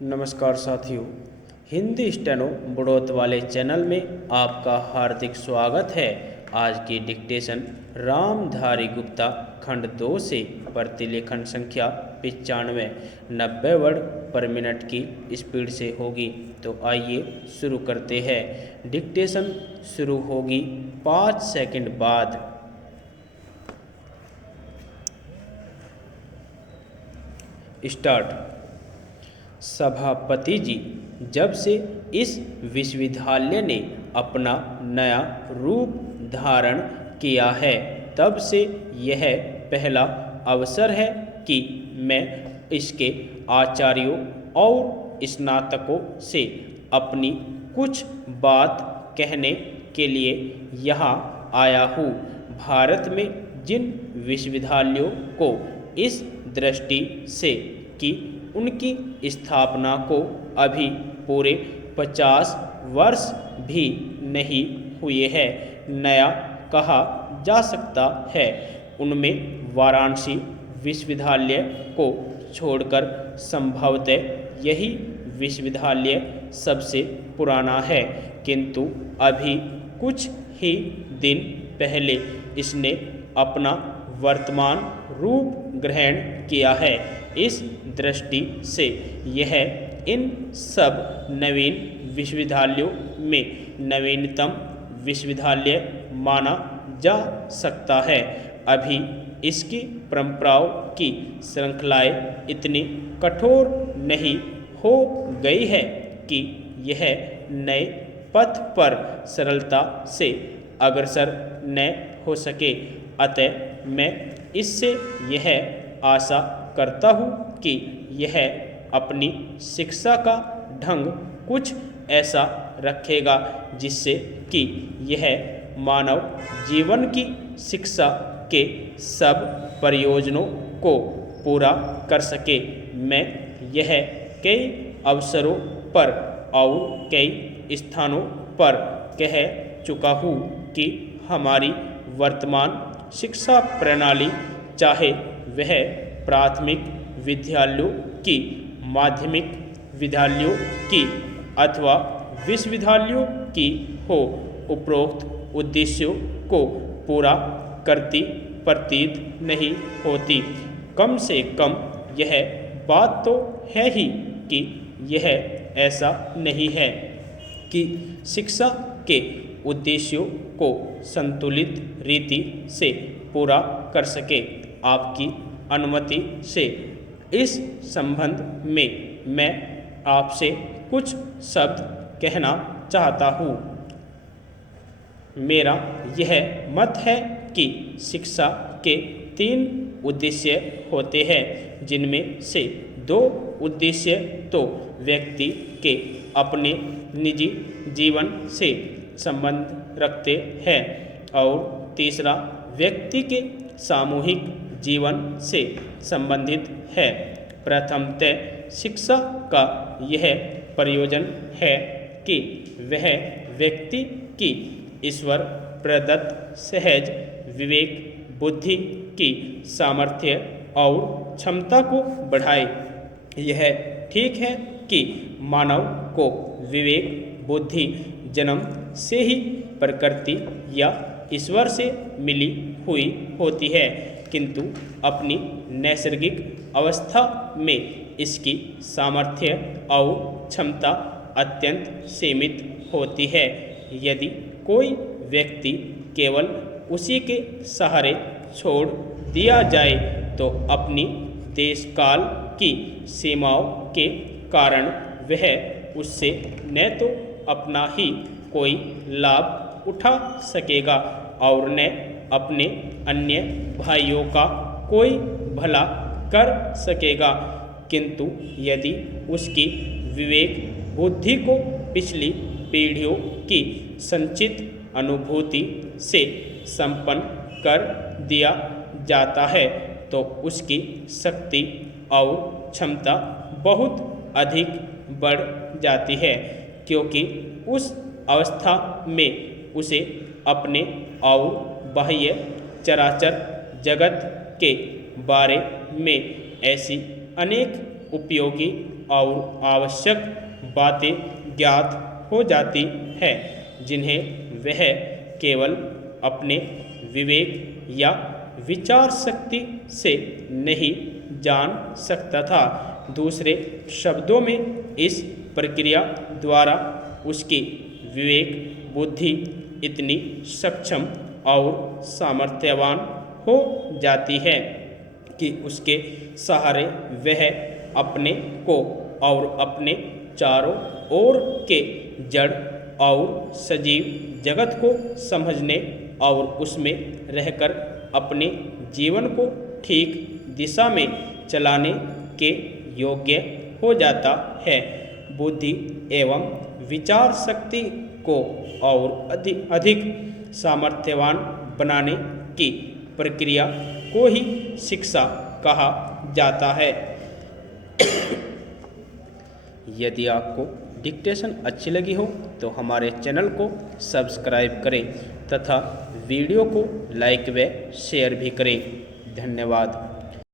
नमस्कार साथियों, हिंदी स्टेनो बढ़ोत वाले चैनल में आपका हार्दिक स्वागत है। आज की डिक्टेशन रामधारी गुप्ता खंड 2 से प्रतिलेखन संख्या 95 90 वर्ड पर मिनट की स्पीड से होगी। तो आइए शुरू करते हैं। डिक्टेशन शुरू होगी 5 सेकंड बाद। स्टार्ट। सभापति जी, जब से इस विश्वविद्यालय ने अपना नया रूप धारण किया है, तब से यह पहला अवसर है कि मैं इसके आचार्यों और स्नातकों से अपनी कुछ बात कहने के लिए यहाँ आया हूँ। भारत में जिन विश्वविद्यालयों को इस दृष्टि से कि उनकी स्थापना को अभी पूरे 50 वर्ष भी नहीं हुए हैं नया कहा जा सकता है, उनमें वाराणसी विश्वविद्यालय को छोड़कर संभवतः यही विश्वविद्यालय सबसे पुराना है। किंतु अभी कुछ ही दिन पहले इसने अपना वर्तमान रूप ग्रहण किया है। इस दृष्टि से यह इन सब नवीन विश्वविद्यालयों में नवीनतम विश्वविद्यालय माना जा सकता है। अभी इसकी परंपराओं की श्रृंखलाएं इतनी कठोर नहीं हो गई है कि यह नए पथ पर सरलता से अग्रसर न हो सके। अतः मैं इससे यह आशा करता हूँ कि यह अपनी शिक्षा का ढंग कुछ ऐसा रखेगा जिससे कि यह मानव जीवन की शिक्षा के सब प्रयोजनों को पूरा कर सके। मैं यह कई अवसरों पर और कई स्थानों पर कह चुका हूँ कि हमारी वर्तमान शिक्षा प्रणाली, चाहे वह प्राथमिक विद्यालयों की, माध्यमिक विद्यालयों की अथवा विश्वविद्यालयों की हो, उपरोक्त उद्देश्यों को पूरा करती प्रतीत नहीं होती। कम से कम यह बात तो है ही कि यह ऐसा नहीं है कि शिक्षा के उद्देश्यों को संतुलित रीति से पूरा कर सके। आपकी अनुमति से इस संबंध में मैं आपसे कुछ शब्द कहना चाहता हूँ। मेरा यह मत है कि शिक्षा के 3 उद्देश्य होते हैं, जिनमें से 2 उद्देश्य तो व्यक्ति के अपने निजी जीवन से संबंध रखते हैं और तीसरा व्यक्ति के सामूहिक जीवन से संबंधित है। प्रथमतः शिक्षा का यह प्रयोजन है कि वह व्यक्ति की ईश्वर प्रदत्त सहज विवेक बुद्धि की सामर्थ्य और क्षमता को बढ़ाए। यह ठीक है कि मानव को विवेक बुद्धि जन्म से ही प्रकृति या ईश्वर से मिली हुई होती है, किंतु अपनी नैसर्गिक अवस्था में इसकी सामर्थ्य और क्षमता अत्यंत सीमित होती है। यदि कोई व्यक्ति केवल उसी के सहारे छोड़ दिया जाए तो अपनी देश काल की सीमाओं के कारण वह उससे न तो अपना ही कोई लाभ उठा सकेगा और न अपने अन्य भाइयों का कोई भला कर सकेगा। किंतु यदि उसकी विवेक बुद्धि को पिछली पीढ़ियों की संचित अनुभूति से संपन्न कर दिया जाता है तो उसकी शक्ति और क्षमता बहुत अधिक बढ़ जाती है, क्योंकि उस अवस्था में उसे अपने और बाह्य चराचर जगत के बारे में ऐसी अनेक उपयोगी और आवश्यक बातें ज्ञात हो जाती है, जिन्हें वह केवल अपने विवेक या विचार शक्ति से नहीं जान सकता था। दूसरे शब्दों में इस प्रक्रिया द्वारा उसकी विवेक बुद्धि इतनी सक्षम और सामर्थ्यवान हो जाती है कि उसके सहारे वह अपने को और अपने चारों ओर के जड़ और सजीव जगत को समझने और उसमें रहकर अपने जीवन को ठीक दिशा में चलाने के योग्य हो जाता है। बुद्धि एवं विचार शक्ति को और अधिक सामर्थ्यवान बनाने की प्रक्रिया को ही शिक्षा कहा जाता है। यदि आपको डिक्टेशन अच्छी लगी हो तो हमारे चैनल को सब्सक्राइब करें तथा वीडियो को लाइक व शेयर भी करें। धन्यवाद।